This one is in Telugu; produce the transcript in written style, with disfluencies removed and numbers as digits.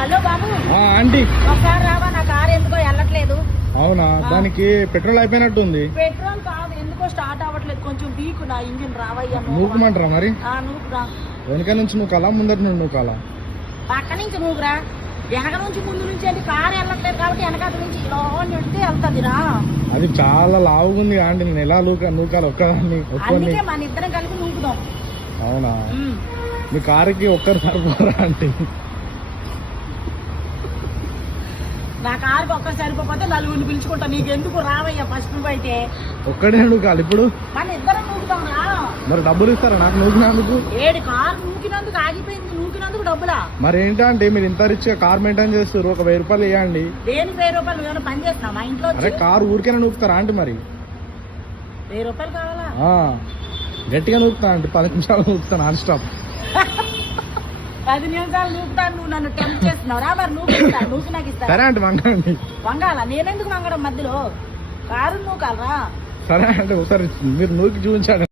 హలో బాబు, ఆంటీ ఒకసారి రావా, నా కారు ఎందుకో వెళ్ళట్లేదు. అవునా, దానికి పెట్రోల్ అయిపోయినట్టు ఉంది. పెట్రోల్ కాదు, ఎందుకో స్టార్ట్ అవ్వట్లేదు. కొంచెం వీక్ నా ఇంజిన్. రావయ్యా నూకమంటారా మరి? నూకురా. వెనక నుంచి నూకాలా, ముందటి నుండి నూకాలా? పక్క నుంచి నూకురా. వెనక నుంచి ముందు నుంచి అంటే కారు వెళ్ళట్లేదు కాబట్టి వెనక నుంచి ఇలా నెడితే వెళ్తుంది రా. అది చాలా లావుగా ఉంది ఆంటీ, నేను ఎలా నూకాలి ఒక్కదాన్ని? అందుకే మన ఇద్దరం కలిపి నూకుదాం. అవునా, మీ కారుకి ఒక్కరు సరిపోరా ఆంటీ? నా కారుకి ఒక్కరు సరిపోతే నలుగురిని పిలుచుకుంటా. నీకెందుకు, రావయ్యా ఫస్ట్ నువ్వు అయితే. ఒక్కడే నూకాలి ఇప్పుడు? మన ఇద్దరం నూకుతాం రా. మరి డబ్బులు ఇస్తారా నాకు నూకినందుకు? ఏడు కారు నూకినందుకు ఆగిపోయింది, నూకినందుకు డబ్బులా? మరి ఏంటంటే మీరు ఇంత రిచ్ కార్ మెయింటైన్ చేస్తారు, ఒక 1000 రూపాయలు ఇవ్వండి. దేనికి 1000 రూపాయలు? ఏమైనా పని చేస్తున్నావు మా ఇంట్లో? అరే కారు ఊరికైనా నూకుతారా ఆంటీ? మరి 1000 రూపాయలు కావాలా? గట్టిగా నూకుతా ఆంటీ, 10 నిమిషాలు నూకుతాను నాన్ స్టాప్. 10 నిమిషాలు నూకుతాను, నువ్వు నన్ను టెంప్ట్ చేస్తున్నావురా. మరి నూకి నాకు ఇస్తా. సరే ఆంటీ వంగండి. వంగాల? నేనెందుకు వంగడం మధ్యలో? కారు నూకాలరా. సరే అంటే ఒకసారి మీరు నూకి చూపించండి.